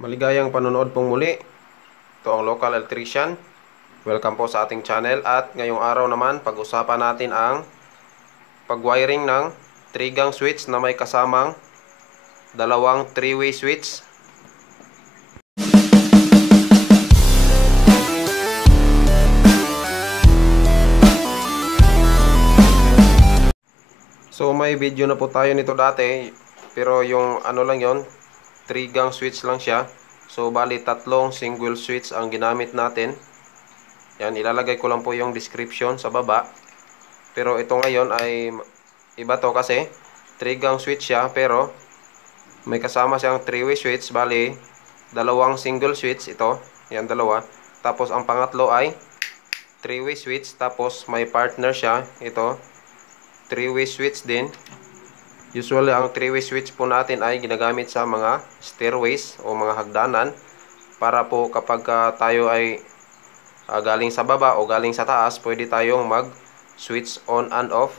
Maligayang panonood pong muli. Ito ang local electrician. Welcome po sa ating channel. At ngayong araw naman, pag-usapan natin ang pag-wiring ng 3-gang switch na may kasamang dalawang 3-way switch. So may video na po tayo nito dati, pero yung ano lang yon, 3-gang switch lang siya. So bali tatlong single switch ang ginamit natin. Yan, ilalagay ko lang po yung description sa baba. Pero ito ngayon ay iba to kasi 3-gang switch siya, pero may kasama siyang 3-way switch. Bali dalawang single switch ito. Yan, dalawa. Tapos ang pangatlo ay 3-way switch, tapos may partner siya ito, 3-way switch din. Usually ang 3-way switch po natin ay ginagamit sa mga stairways o mga hagdanan, para po kapag tayo ay galing sa baba o galing sa taas, pwede tayong mag switch on and off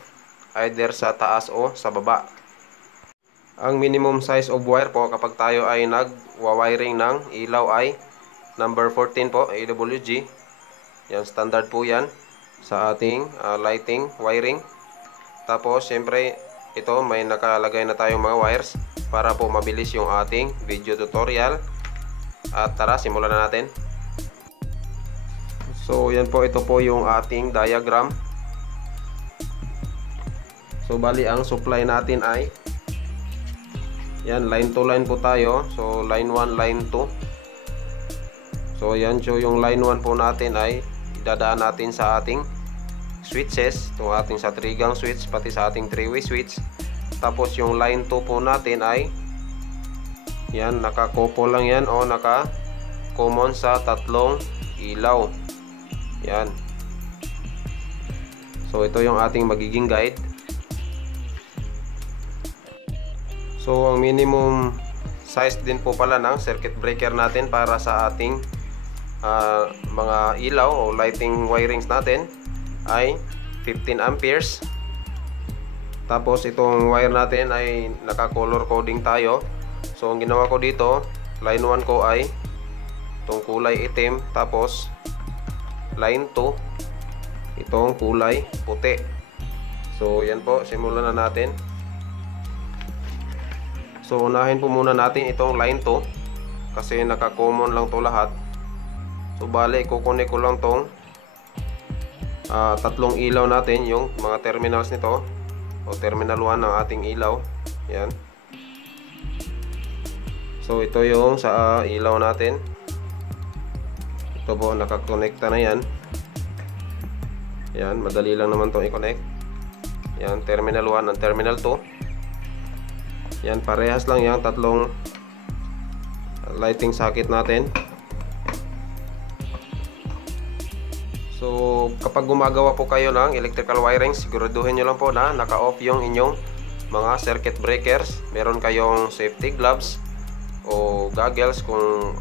either sa taas o sa baba. Ang minimum size of wire po kapag tayo ay nag-wiring ng ilaw ay number 14 po, AWG. Yan, standard po yan sa ating lighting wiring. Tapos syempre ito may nakalagay na tayong mga wires para po mabilis yung ating video tutorial. At tara, simulan na natin. So yan po, ito po yung ating diagram. So bali ang supply natin ay yan, line to line po tayo. So line 1, line 2. So yan, so yung line 1 po natin ay idadaan natin sa ating switches, itong ating sa 3-gang switch, pati sa ating 3-way switch. Tapos yung line 2 po natin ay yan, naka-couple lang yan o naka-common sa tatlong ilaw. Yan. So ito yung ating magiging guide. So ang minimum size din po pala ng circuit breaker natin para sa ating mga ilaw o lighting wirings natin ay 15 amperes. Tapos itong wire natin ay naka-color coding tayo. So ang ginawa ko dito, line 1 ko ay itong kulay itim, tapos line 2 itong kulay puti. So yan po, simulan na natin. So unahin po muna natin itong line 2 kasi naka-common lang to lahat. So bali, kukunik ko lang tong tatlong ilaw natin, yung mga terminals nito o terminal 1 ng ating ilaw. Yan. So ito yung sa ilaw natin. Ito po, nakakonekta na yan. Yan, madali lang naman itong i-connect. Yan, terminal 1 and terminal 2. Yan, parehas lang yung tatlong lighting socket natin. So kapag gumagawa po kayo ng electrical wiring, siguraduhin nyo lang po na naka-off yung inyong mga circuit breakers. Meron kayong safety gloves o goggles kung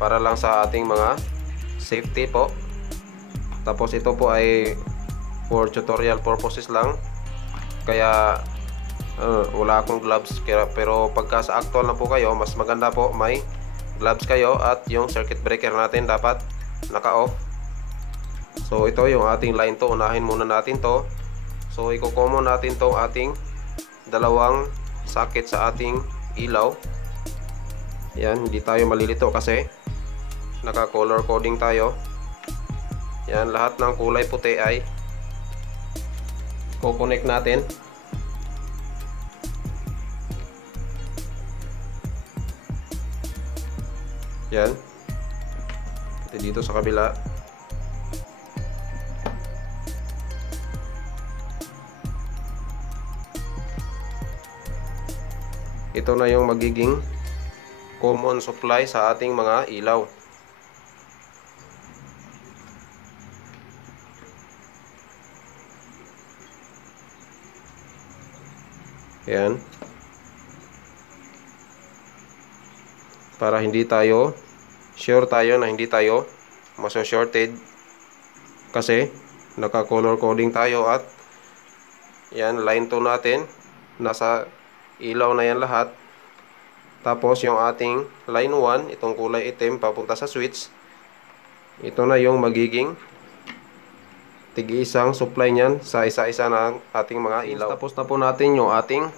para lang sa ating mga safety po. Tapos ito po ay for tutorial purposes lang, kaya wala akong gloves. Pero pagka sa actual na po kayo, mas maganda po may gloves kayo at yung circuit breaker natin dapat naka-off. So ito yung ating line 2, unahin muna natin to. So i-common natin tong ating dalawang socket sa ating ilaw. Yan, hindi tayo malilito kasi naka-color coding tayo. Yan, lahat ng kulay puti ay kukonek natin. Yan. Ito dito sa kabila. Ito na yung magiging common supply sa ating mga ilaw. Yan. Para hindi tayo sure tayo na hindi tayo maso-shorted kasi naka-color coding tayo. At yan, line 2 natin, nasa ilaw na yan lahat. Tapos yung ating line 1, itong kulay itim papunta sa switch. Ito na yung magiging tig-isang supply niyan sa isa-isa ng ating mga ilaw. Tapos na po natin yung ating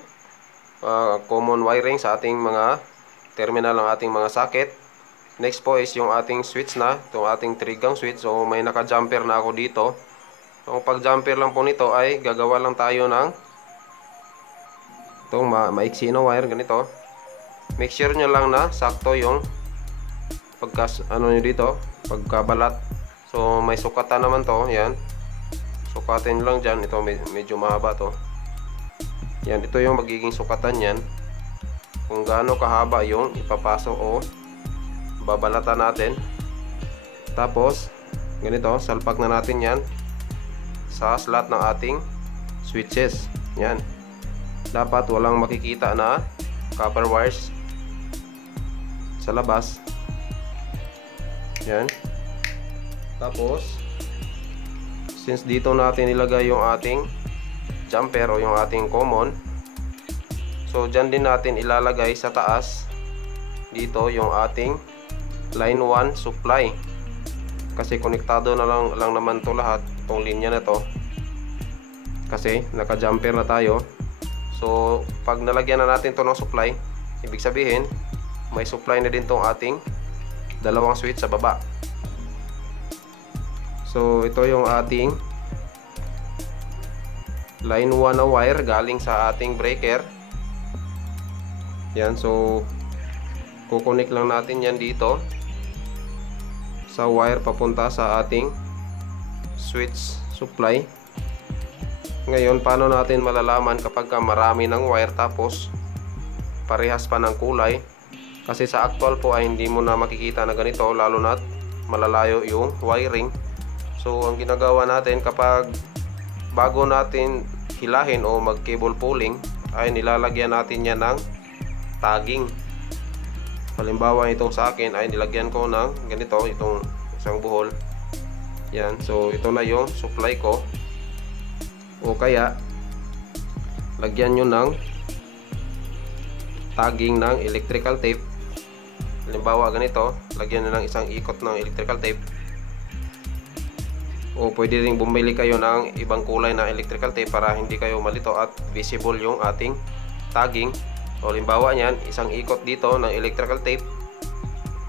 common wiring sa ating mga terminal ng ating mga socket. Next po is yung ating switch na, itong ating 3-gang switch. So may naka-jumper na ako dito. So pag-jumper lang po nito ay gagawa lang tayo ng itong maiksi na wire ganito. Make sure nyo lang na sakto yung nyo dito, pagkabalat. So may sukatan naman to, yan. Sukatin lang dyan, ito medyo mahaba to. Yan, ito yung magiging sukatan yan. Kung gaano kahaba yung ipapasok o babalatan natin. Tapos ganito, salpak na natin yan sa slot ng ating switches. Yan, dapat walang makikita na copper wires sa labas. Yan. Tapos since dito natin ilagay yung ating jumper o yung ating common, so dyan din natin ilalagay sa taas dito yung ating line 1 supply, kasi konektado na lang naman to lahat, itong linya na to, kasi naka jumper na tayo. So pag nalagyan na natin to ng supply, ibig sabihin may supply na din tong ating dalawang switch sa baba. So ito yung ating line 1 na wire galing sa ating breaker. Yan, so kukunik lang natin yan dito sa wire papunta sa ating switch supply. Ngayon, paano natin malalaman kapag marami ng wire tapos parehas pa ng kulay? Kasi sa actual po ay hindi mo na makikita na ganito, lalo na malalayo yung wiring. So ang ginagawa natin kapag bago natin hilahin o mag cable pulling ay nilalagyan natin yan ng tagging. Halimbawa itong sa akin ay nilagyan ko ng ganito, itong isang buhol. Yan, so ito na yung supply ko. O kaya lagyan nyo ng tagging ng electrical tape. Halimbawa ganito, lagyan nyo ng isang ikot ng electrical tape. O pwede rin bumili kayo ng ibang kulay na electrical tape para hindi kayo malito at visible yung ating tagging. O halimbawa niyan, isang ikot dito ng electrical tape,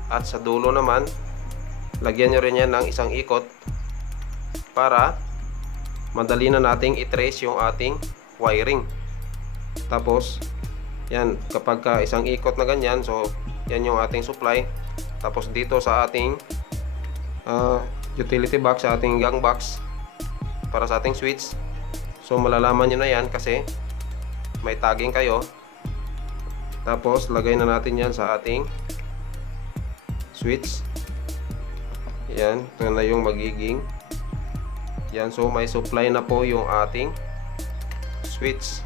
at sa dulo naman lagyan nyo rin yan ng isang ikot para madali na nating i-trace yung ating wiring. Tapos yan, kapag isang ikot na ganyan, so yan yung ating supply. Tapos dito sa ating utility box, sa ating gang box para sa ating switch, so malalaman nyo na yan kasi may tagging kayo. Tapos lagay na natin yan sa ating switch. Yan, ito na yung magiging yan, so may supply na po yung ating switch.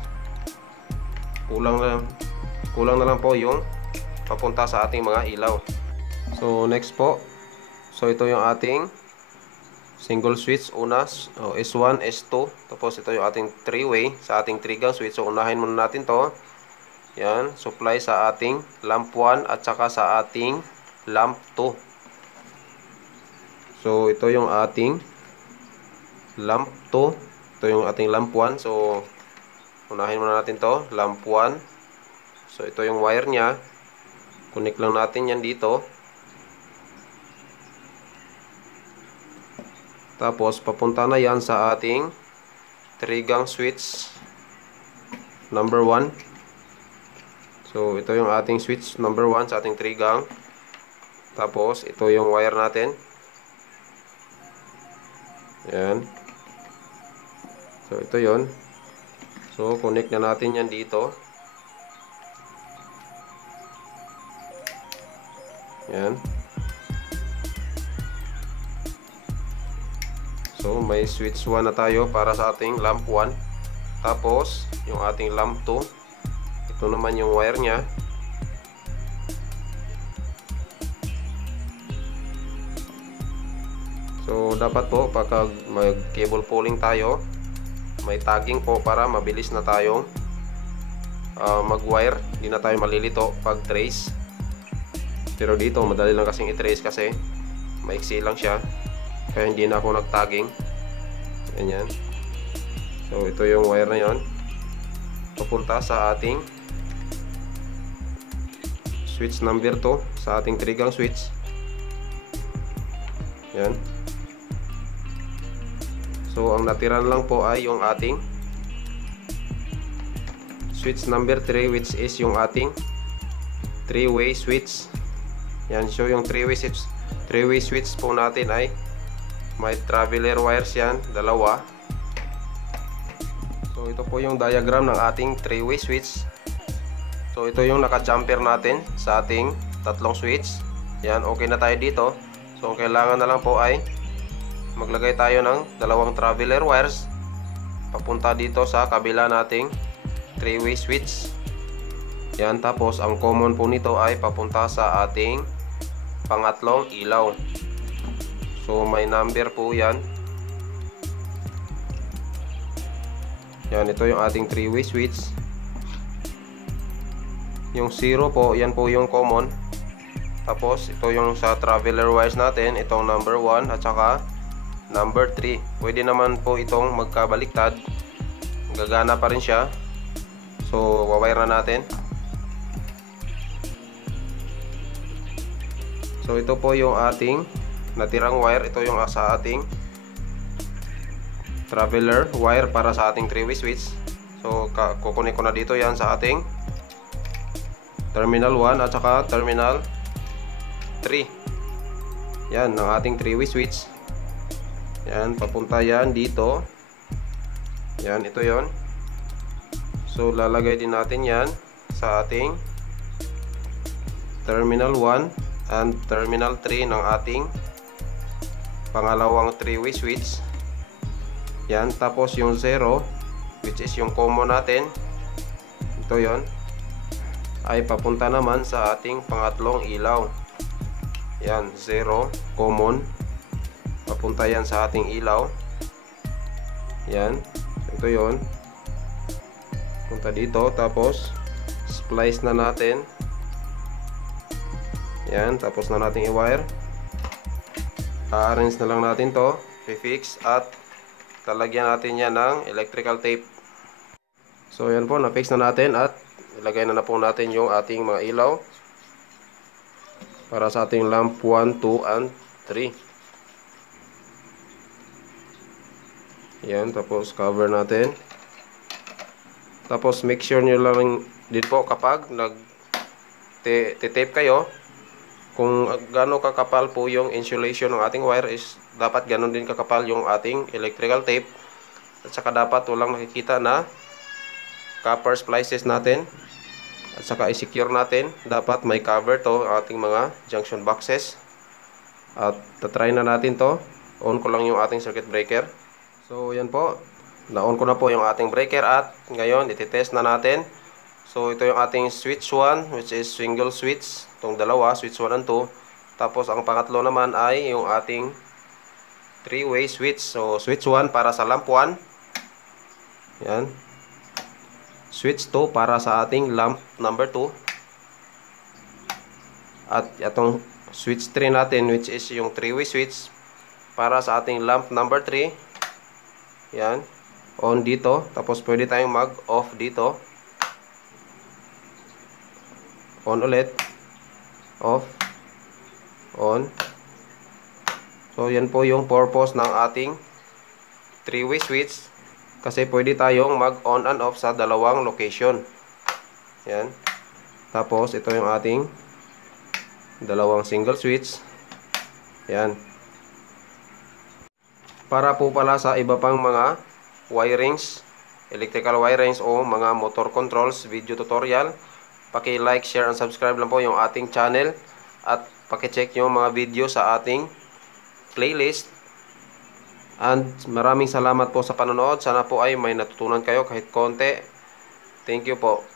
Kulang na lang po yung papunta sa ating mga ilaw. So next po, so ito yung ating single switch, una S1, S2, tapos ito yung ating 3-way sa ating 3-gang switch. So unahin muna natin to. Yan, supply sa ating lamp 1 at saka sa ating lamp 2. So ito yung ating lamp 2, ito yung ating lamp 1. So unahin muna natin to, lamp 1. So ito yung wire nya, connect lang natin yan dito. Tapos papunta na yan sa ating 3-gang switch number 1. So ito yung ating switch number 1 sa ating 3-gang. Tapos ito yung wire natin. Yan. So ito yon. So connect na natin yan dito. Yan. So may switch 1 na tayo para sa ating lamp 1. Tapos yung ating lamp 2, ito naman yung wire nya. So dapat po pagka mag cable pulling tayo, may tagging po para mabilis na tayong mag-wire. Hindi na tayo malilito pag trace. Pero dito madali lang kasing i-trace kasi maiksi lang siya. Kaya hindi na ako nag-tagging. Ganyan. So ito yung wire na yon, papunta sa ating switch number 2, sa ating 3-gang switch. Yan. So ang natiran lang po ay yung ating switch number 3, which is yung ating 3-way switch. Yan. So yung 3-way switch po natin ay may traveler wires yan, dalawa. So ito po yung diagram ng ating 3-way switch. So ito yung naka-jumper natin sa ating tatlong switch. Yan, okay na tayo dito. So ang kailangan na lang po ay maglagay tayo ng dalawang traveler wires papunta dito sa kabila nating 3-way switch. Yan, tapos ang common po nito ay papunta sa ating pangatlong ilaw. So may number po yan. Yan, ito yung ating 3-way switch. Yung 0 po, yan po yung common. Tapos ito yung sa traveler wires natin, itong number 1 at saka number 3. Pwede naman po itong magkabaliktad, gagana pa rin siya. So wawire na natin. So ito po yung ating natirang wire. Ito yung sa ating traveler wire para sa ating 3-way switch. So kukunin ko na dito yan sa ating terminal 1 at saka terminal 3. Yan, ng ating 3-way switch. Yan, papunta yan dito. Yan, ito yon. So lalagay din natin yan sa ating terminal 1 and terminal 3 ng ating pangalawang 3-way switch. Yan, tapos yung 0, which is yung common natin, ito yon, ay papunta naman sa ating pangatlong ilaw. Yan, 0, common, papunta yan sa ating ilaw. Yan, ito yon, punta dito, tapos splice na natin. Yan, tapos na natin i-wire. A-arrange na lang natin to, i-fix, at talagyan natin yan ng electrical tape. So yan po, na-fix na natin at ilagay na po natin yung ating mga ilaw para sa ating lamp 1, 2, and 3. Yan, tapos cover natin. Tapos make sure nyo lang din po kapag nag-tape kayo, kung gaano kakapal po yung insulation ng ating wire, is dapat ganon din kakapal yung ating electrical tape. At saka dapat walang nakikita na copper splices natin. At saka i-secure natin, dapat may cover to ating mga junction boxes. At tatry na natin to. On ko lang yung ating circuit breaker. So yan po, na-on ko na po yung ating breaker at ngayon iti-test na natin. So ito yung ating switch 1, which is single switch. Itong dalawa, switch 1 and 2. Tapos ang pangatlo naman ay yung ating 3-way switch. So switch 1 para sa lamp 1. Yan. Switch 2 para sa ating lamp number 2. At itong switch 3 natin, which is yung 3-way switch, para sa ating lamp number 3. Yan. On dito. Tapos pwede tayong mag-off dito. On ulit. Off. On. So yan po yung purpose ng ating 3-way switch. Kasi pwede tayong mag-on and off sa dalawang location. Yan. Tapos ito yung ating dalawang single switch. Yan. Para po pala sa iba pang mga wirings, electrical wirings o mga motor controls video tutorial, paki-like, share, and subscribe lang po yung ating channel. At paki-check yung mga video sa ating playlist. And maraming salamat po sa panonood. Sana po ay may natutunan kayo kahit konti. Thank you po.